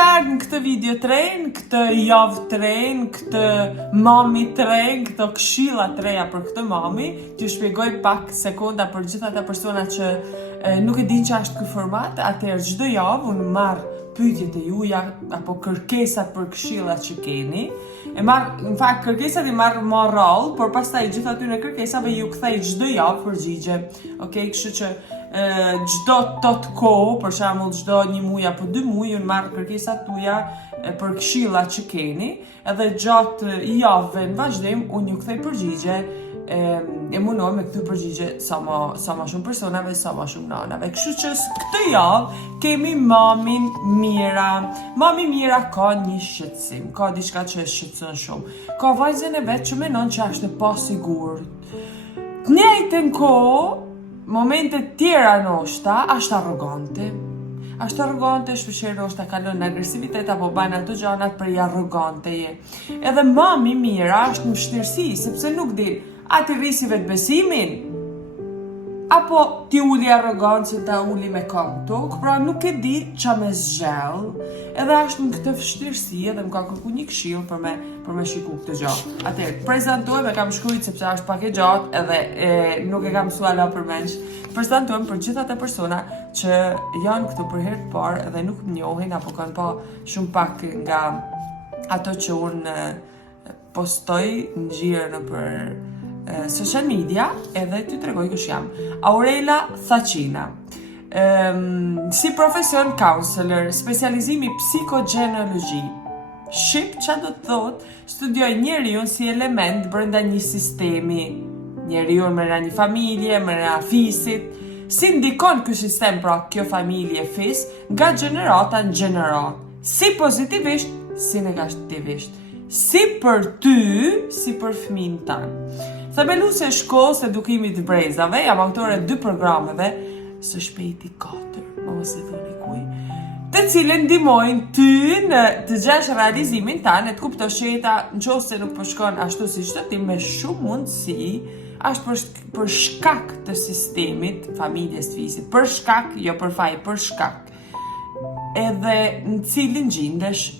ardhë në këtë video të re, në këtë javë të re, në këtë mami të re, në këto këshilla të reja për këtë mami, t'ju shpjegoj pak sekonda për gjitha ata persona që nuk e din që është ky format, atëherë çdo javë unë marr pyetjet e juaja apo kërkesat për këshilla që keni. Në fakt kërkesat i marr moral, por pastaj gjithë aty në kërkesave ju kthej çdo javë përgjigje. Okej, kështu që çdo tot kohë, për shembull çdo 1 muaj apo 2 muaj unë marr kërkesat tuaja për këshilla që keni, edhe gjatë javëve në vazhdim unë ju kthej përgjigje. E munoj me këtë përgjigje sa ma shumë personave, sa ma shumë nanave. Kështu që këtë javë kemi mamin Mira. Mami Mira ka një shqetësim, ka diçka që e shqetëson shumë. Ka vajzën e vet që menon që është e pasigurt. Në njëjtën kohë, momente tjera ndoshta është arrogante. Është arrogante, shpeshherë ndoshta kalon në agresivitet apo bën ato gjanat për i arrogante je. Edhe mami Mira është në vështirësi sepse nuk di a ti rrisi vetbesimin apo ti uli arrogancën ta uli me këmbë tokë, pra nuk e di ç'a me zgjell, edhe është në këtë vështirësi edhe më ka kërkuar një këshill për me shiku këtë gjë. Atëherë, prezantohem, e kam shkruajtur sepse është pak e gjatë edhe nuk e kam mësuar la përmend. Prezantohem për gjithë ata persona që janë këtu për herë të parë dhe nuk më njohin apo kanë pa shumë pak nga ato që unë postoj në gjirë në për social media, edhe ty tregoj kush jam. Aurela Thaqina. Si profesion counselor, specializimi psikogenealogji. Shqip, ç'a do të thotë, studioj njeriun si element brenda një sistemi. Njeriun mbrenda një familje, mbrenda fisit. Si ndikon ky sistem, pra kjo familje fis, nga gjenerata në gjenerat. Si pozitivisht, si negativisht. Si për ty, si për fëmin tanë. Themeluese e shkollës edukimit të brezave, jam autore 2 programeve, së shpejti 4, mos e thoni kuj, të cilën ndihmojnë ty në të gjesh realizimin tanë, të kuptosh që jeta nëse nuk po shkon ashtu siç do ti me shumë mundësi, është për shkak të sistemit, familjes të fisit, për shkak, jo për faj, për shkak. Edhe në cilin gjendesh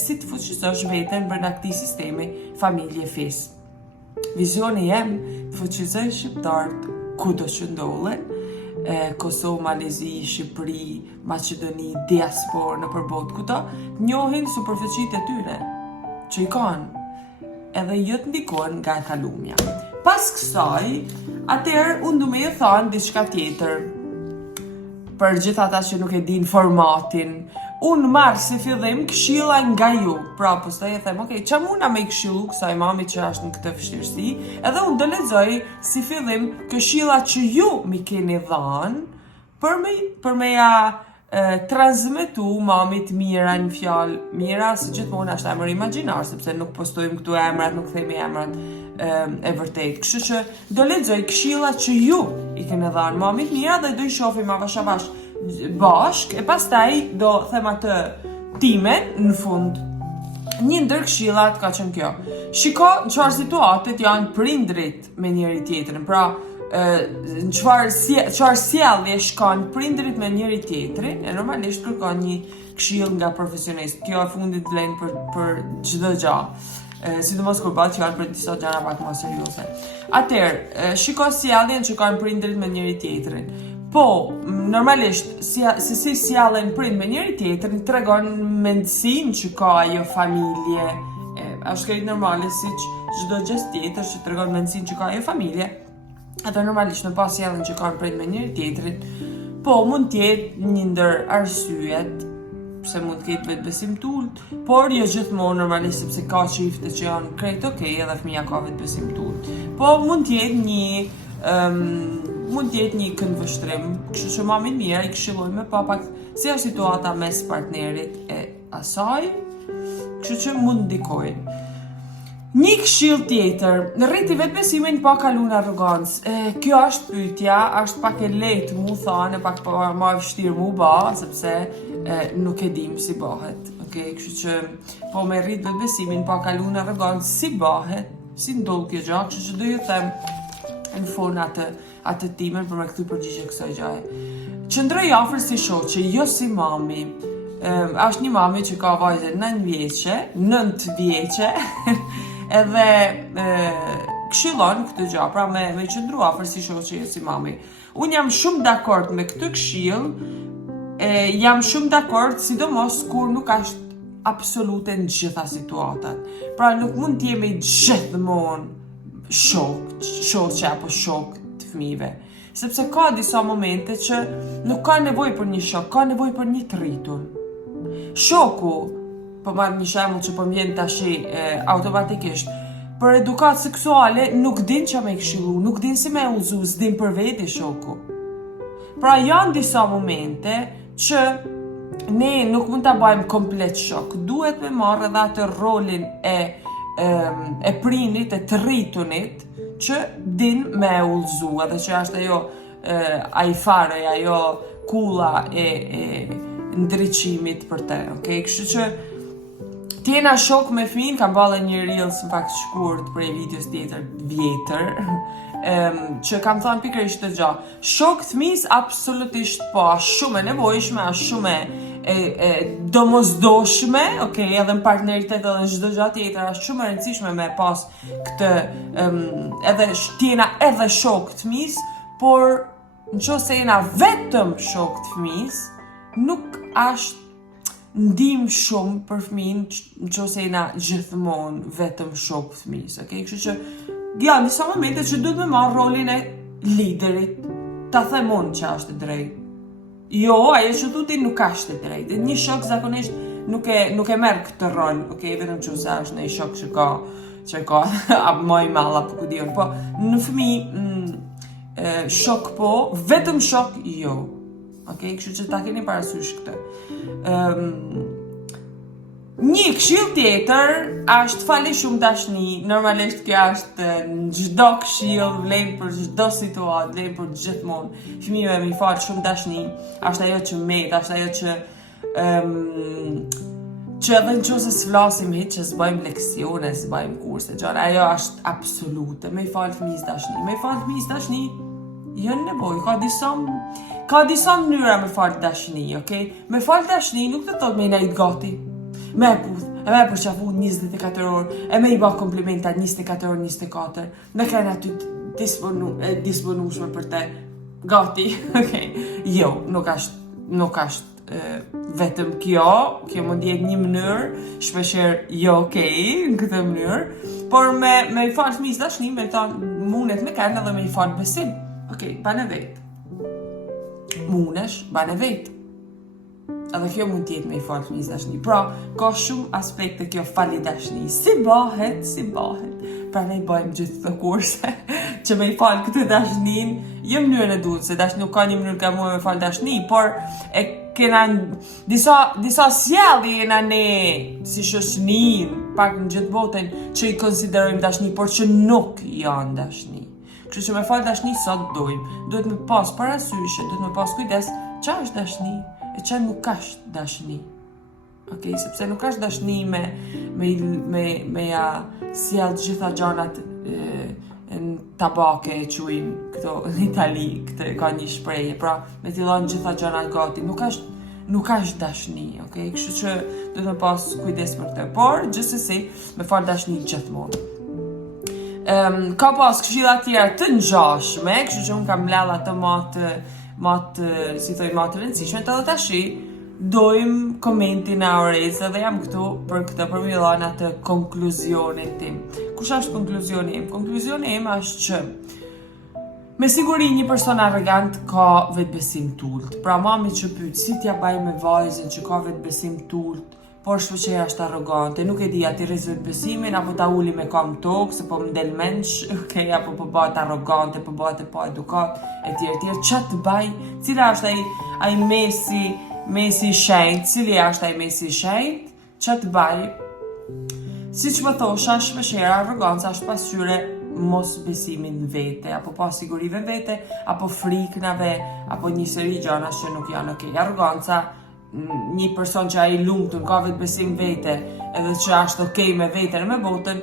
si të fuqizosh veten brenda këtij sistemi familje fis. Vizioni jem të fuqizoj shqiptarët kudo që ndollen, Kosovë, Malezi, Shqipëri, Maqedoni, diasporë në përbot kudo, njohin superfuqitë e tyre, që i kanë, edhe jo të ndikojnë nga e kalumja. Pas kësaj, atëherë unë du me ju thanë diçka tjetër, për gjithë ata që nuk e din formatin, unë marrë si fillim këshilla nga ju. Pra, pastaj e them, okay, ç'a muna me këshillu kësaj mami që është në këtë vështirësi, edhe unë do lexoj si fillim këshilla që ju mi keni dhënë për me ja transmetu mamit Mira në fjalë. Mira, si gjithmonë është emër imagjinar, sepse nuk postojmë këtu emrat, nuk themi emrat e vërtet. Kështu që do lexoj këshilla që ju i keni dhënë mamit Mira dhe do i shohim avash avash bashk, e pastaj do them atë timen në fund. Një ndër këshillat ka qenë kjo. Shiko në çfarë situatet janë prindrit me njëri tjetrin. Pra, në çfarë sjelljesh kanë prindrit me njëri tjetrin, e normalisht kërkon një këshill nga profesionist. Kjo e fundit vlen për çdo gjë. Sidomos kur bëhet fjalë për disa gjëra pak më serioze. Atëherë, shiko sjelljen që kanë prindrit me njëri tjetrin. Po, normalisht, si sjallen prind me njëri tjetrin, tregon mendësinë që ka ajo familje. Është krejt normale si çdo gjë tjetër që tregon mendësinë që ka ajo familje. Atë normalisht në pas sjelljen që kanë prind me njëri tjetrin, po mund të jetë një ndër arsyet pse mund të ketë vetbesim tult, por jo gjithmonë normalisht sepse ka çifte që janë krejt okay edhe fëmia ka vetbesim tult. Po mund të jetë një këndvështrim, kështu që mamin Mira i këshilloj me papak si është situata mes partnerit e asaj, kështu që mund ndikojnë. Një këshill tjetër, rriti vetbesimin pa kalu në arrogancë. Kjo është pyetja, është pak e lehtë mu thënë, pak më e vështirë mu bë, sepse nuk e dim si bëhet. Okej, kështu që po me rrit vetbesimin pa kalu në arrogancë, si bëhet, si ndodh kjo gjë, kështu që do ju them në fund atë timen për me këtu përgjigje kësaj gjaje. Qëndroj afër si shoqe, jo si mami. është një mami që ka vajzën 9 vjeqe, edhe këshillon këtë gjë, pra me qëndru afër si shoqe si mami. Unë jam shumë dakord me këtë këshill, jam shumë dakord sidomos kur nuk është absolute në gjitha situatat. Pra nuk mund t'jemi gjithmonë shoqe apo shok të fëmijëve. Sepse ka disa momente që nuk ka nevojë për një shok, ka nevojë për një të rritur. Shoku, po marr një shembull që po më vjen tash automatikisht, për edukat seksuale nuk din që me këshillu, nuk din si me uzu, s'din për veti shoku. Pra janë disa momente që ne nuk mund ta bëjmë komplet shok. Duhet me marrë edhe atë rolin e prinit, e të rritunit, që din me uzu, edhe që është ajo fare, ajo kulla e ndriçimit për te, okay? Kështu që t'jena shok me fëmin, kam bale një reels në fakt shkurt për e videos vjetër, që kam thënë pikërisht të gjatë. Shok të fëmis absolutisht po, shumë e nevojshme, shumë e domosdoshme, okay, edhe në partneritet edhe në çdo gjë tjetër, është shumë e rëndësishme me pas këtë edhe t'jena edhe shok të fëmis, por nëse jena vetëm shok të fëmis, nuk është ndim shumë për fëmin nëse jena gjithmonë vetëm shok fëmis, okay? Kështu që janë disa momente që duhet me marrë rolin e liderit, ta them unë që është e drejtë. Jo, ajo që tu ti nuk është e drejtë. Një shok zakonisht nuk e merr këtë rol, okay? Vetëm nëse është një shok që ka apo më i madh apo ku diun, po në fëmijë shok po, vetëm shok jo. Okay, kështu që ta keni parasysh këtë. Një këshill tjetër është fali shumë dashni. Normalisht kjo është në çdo këshill, vlen për çdo situatë, vlen për gjithmonë. Fëmijëve mi fal shumë dashni, është ajo që met, është ajo që edhe nëse s'flasim hiç, që s'bëjmë leksione, s'bëjmë kurse, gjëra, ajo është absolute. Me i fal fëmijës dashni. Me i fal fëmijës dashni, jo nevojë, ka disa mënyra me fal dashni, okay? Me fal dashni nuk të thotë me i nejt gati, me puth, me përqafu 24 orë, me i bë komplimenta 24 orë 24, me kena aty disponueshme për te gati, okay? Jo, nuk është vetëm kjo mund jetë një mënyrë, shpeshherë jo okay në këtë mënyrë, por me i fal fëmijës dashni, me thonë mundet me kanë edhe me i fal besim. Okay, bane vetë. Munesh, bane vetë. Edhe kjo mund t'jetë me i falë fëmijës dashni. Pra, ka shumë aspekte kjo fali dashni. Si bëhet. Pra ne i bëjmë gjithë të kurse që me i falë këtë dashnin, jo mënyrën e duhet, se dashni nuk ka një mënyrë ka mua me falë dashni, por e kena disa sjellje jena ne si shoqëni, pak në gjithë botën që i konsiderojmë dashni, por që nuk janë dashni. Kështu që me falë dashni sot dojmë. Duhet me pas parasyshe, duhet me pas kujdes qa është dashni e qa nuk është dashni. Okay, sepse nuk është dashni me ja sjell gjitha gjanat në tabake e quajnë këto në Itali, këtë ka një shprehje, pra me t'i dhënë gjitha gjanat gati, nuk është dashni, okay? Kështu që duhet me pas kujdes për këtë. Por gjithsesi me falë dashni gjithmonë. Ka pas këshilla tjera të ngjashme, kështu që unë kam mbledh ato matë rëndësishme, të dhe tashi dojmë komentin e Aurez dhe jam këtu për këtë për me dhënë atë konkluzionin tim. Kush është konkluzioni im? Konkluzioni im është që me siguri një person arrogant ka vetbesim t'ullt. Pra mami që pyet si t'ja baj me vajzën që ka vetbesim t'ullt, por shpesh është arrogante, nuk e di a ti rriz vetbesimin apo ta uli me kam tokë, se po më del mensh, okay, apo po bëhet arrogante, po bëhet e pa edukat, etj. Ç'a të baj? Cila është ai mesi i shenjtë? Cili është ai mesi i shenjtë? Ç'a të baj? Siç më thosha, shpesh arroganca është pasqyre mos besimin në vete, apo pa sigurive vete, apo friknave, apo një seri gjana që nuk janë okay. Arroganca, një person që ai lumtun ka vetë besim vete, edhe që është okay me veten e me botën,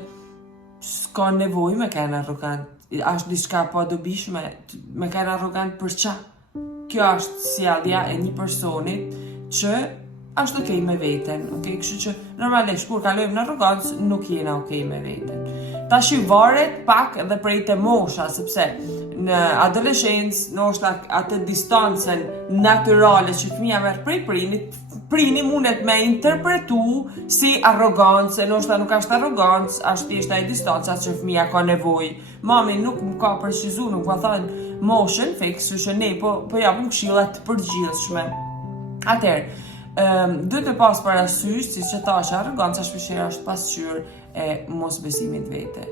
s'ka nevojë me kanë arrogant. Është diçka pa dobishme, me kanë arrogant për ç'a? Kjo është sjellja e një personit që është okej me veten, okej? Kështu që normalisht kur kalojmë në arrogancë nuk jena okej me veten. Tash varet pak edhe prej te mosha, sepse në adoleshencë ndoshta atë distancën natyrale që fëmia merr prej prini mundet me interpretu si arrogancë, ndoshta nuk është arrogancë, është thjesht ai distanca që fëmia ka nevojë. Mami nuk më ka precizuar, nuk ka thënë moshën fix, që ne po japim këshilla të përgjithshme. Atëherë, duhet të pas parasysh, siç e thash, arroganca shpesh është pasqyrë e mosbesimit vete.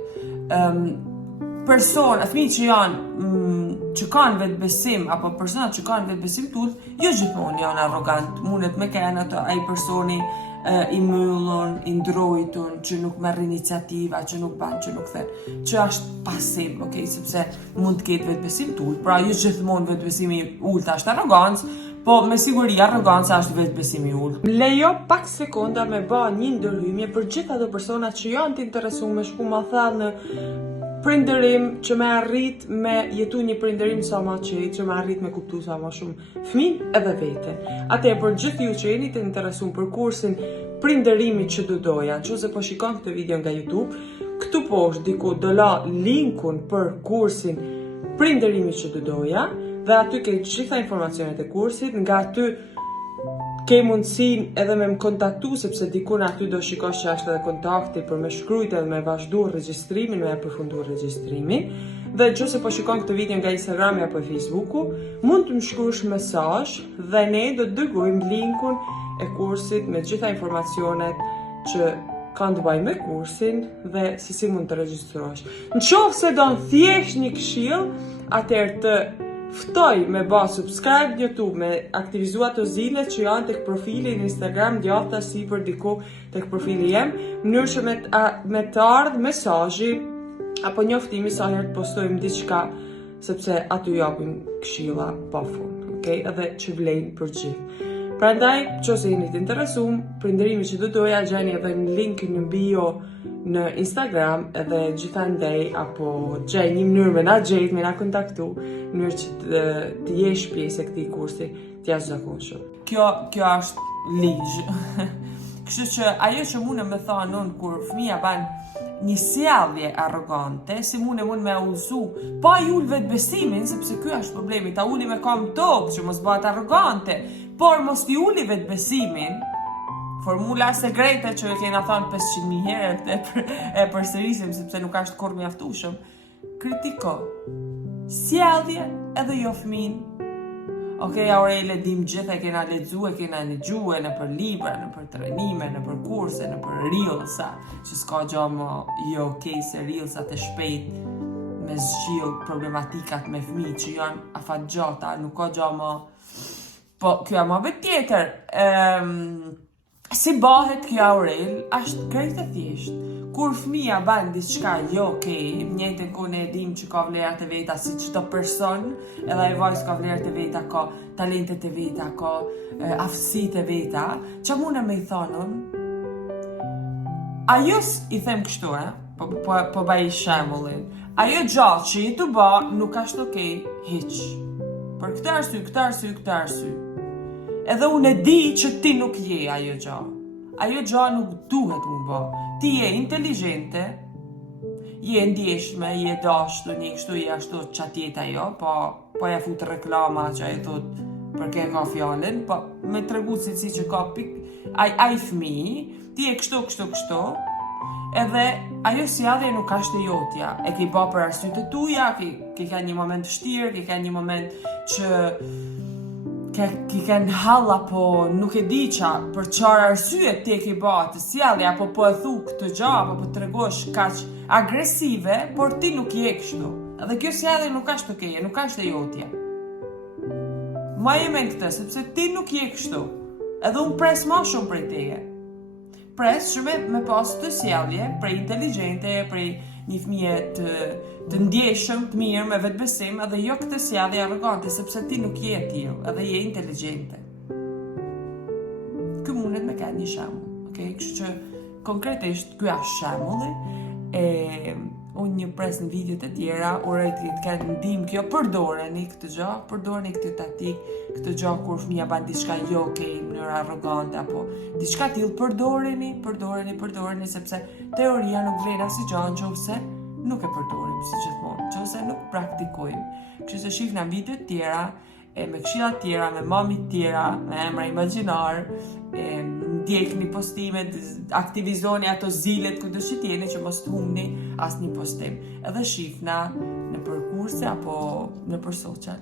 Fëmijë që kanë vetbesim apo personat që kanë vetbesim tut, jo gjithmonë janë arrogant. Mundet me kenë ato ai personi i myllun, i ndrojtun, që nuk merr iniciativa, që nuk ban, që nuk thën, që është pasiv, okay, sepse mund të ketë vetbesim tut. Pra jo gjithmonë vetbesimi i ulët është arrogancë, po me siguri arroganca është vetbesimi i ulët. Lejo pak sekonda me bë një ndërhyjje për gjithë ato persona që janë të interesuar me shku ma thënë në prindërim, që me arrit me jetu një prindërim sa ma qejtë, që me arrit me kuptu sa ma shumë fëmijë edhe vete. Atëherë për gjithë ju që jeni të interesuar për kursin prindërimi që do doja, nëse po shikon këtë video nga YouTube, këtu poshtë diku do la linkun për kursin prindërimi që do doja, dhe aty ke gjitha informacionet e kursit, nga aty ke mundësin edhe me më kontaktu, sepse dikun aty do shikosh që është edhe kontakti për me shkrujt edhe me vazhdu regjistrimin, me përfundu regjistrimin. Dhe nëse po shikon këtë video nga Instagrami apo Facebooku, mund të më shkruash mesazh dhe ne do të dërgojmë linkun e kursit me gjitha informacionet që kanë të bëjnë me kursin dhe se si mund të regjistrohesh. Nëse do në thjesht një këshill, atëherë të ftoj me ba subscribe në YouTube, me aktivizu ato zilet që janë tek profili në Instagram, djata si për diku tek profili jem, mënyrë që me të ardhë mesazhi apo njoftimi sa herë të postojmë diçka, sepse aty japim këshilla pa fund, okay? Edhe që vlejnë për gjithë. Prandaj, nëse jeni të interesuar, prindërimi që do doja gjeni edhe në linkin në bio në Instagram, edhe gjithandej apo gjej një mënyrë me na gjejt, me na kontaktu, në mënyrë që të jesh pjesë e këtij kursi të jashtëzakonshëm. Kjo është ligj. Kështu që ajo që mundem me thonë unë kur fëmia ban një sjellje arrogante, si mund me uzu pa i ul vetbesimin, sepse ky është problemi, ta uli me kam tokë që mos bëhet arrogante, por mos i uli vetbesimin. Formula sekrete që e kena thënë 500.000 herë e përsërisim sepse nuk është kur mjaftueshëm. Kritiko. Sjellje edhe jo fëmin. Okej, Aurele, dim gjithë e kena lexuar, e kena dëgjuar në për libra, në për trajnime, në për kurse, në për reelsa, që s'ka gjë më jo okej se reelsat e shpejt me zgjill problematikat me fëmijë që janë afatgjata, nuk ka gjë më. Po, kjo më vetë tjetër. Si bëhet kjo Aurel, është krejt e thjesht. Kur fëmia ban diçka jo okej, njëjtën kohë ne dim që ka vlerat e veta si çdo person, edhe ai vajzë ka vlerat e veta, ka talentet e veta, ka aftësitë e veta, ç'a mundem me i thonë unë? Ajo i them kështu, po bëj shembullin. Ajo gjallë që i të bë nuk është okej hiç. Për këtë arsye. Edhe unë e di që ti nuk je ajo gjallë. Ajo gjallë nuk duhet më bë. Ti je inteligjente, je ndjeshme, je dashtu, një kështu je ashtu çatjeta jo, po ja fut reklama që ai thot për ke ka fjalën, po me tregu si që ka pik ai fëmijë, ti je kështu. Edhe ajo sjellje nuk është e jotja. E ke bë për arsyet e tuaja, ke ka një moment vështirë, ke ka një moment që ki kanë halla, po nuk e di për çfarë arsye ti e ke bë atë sjellje, apo po e thu këtë gjë, apo po tregosh kaq agresive, por ti nuk je kështu. Edhe kjo sjellje nuk është okej, nuk është e jotja. Maje me këtë, sepse ti nuk je kështu. Edhe unë pres më shumë prej teje. Pres që me pas të sjellje, prej inteligjente, prej një fëmije të ndjeshëm, të mirë, me vetbesim, edhe jo këtë sjellje arrogante, sepse ti nuk je tillë, edhe je inteligjente. Ky mundet me kenë një shembull, okay? Kështu që konkretisht ky është shembulli e unë një pres në videot e tjera, uroj të ketë ndihmë kjo, përdoreni këtë gjë, përdoreni këtë taktik, këtë gjë kur fëmia bën diçka jo okay, në mënyrë arrogante apo diçka tillë, përdoreni sepse teoria nuk vlen asnjë gjë nëse nuk e përdorim si gjithmonë, nëse nuk praktikojmë. Kështu se shihna video të tjera, me këshilla të tjera, me mami të tjera, me emra imagjinar, ndjekni postimet, aktivizoni ato zilet kudo që t'jeni që mos t'humni asnjë postim. Edhe shihna në kurse apo në social.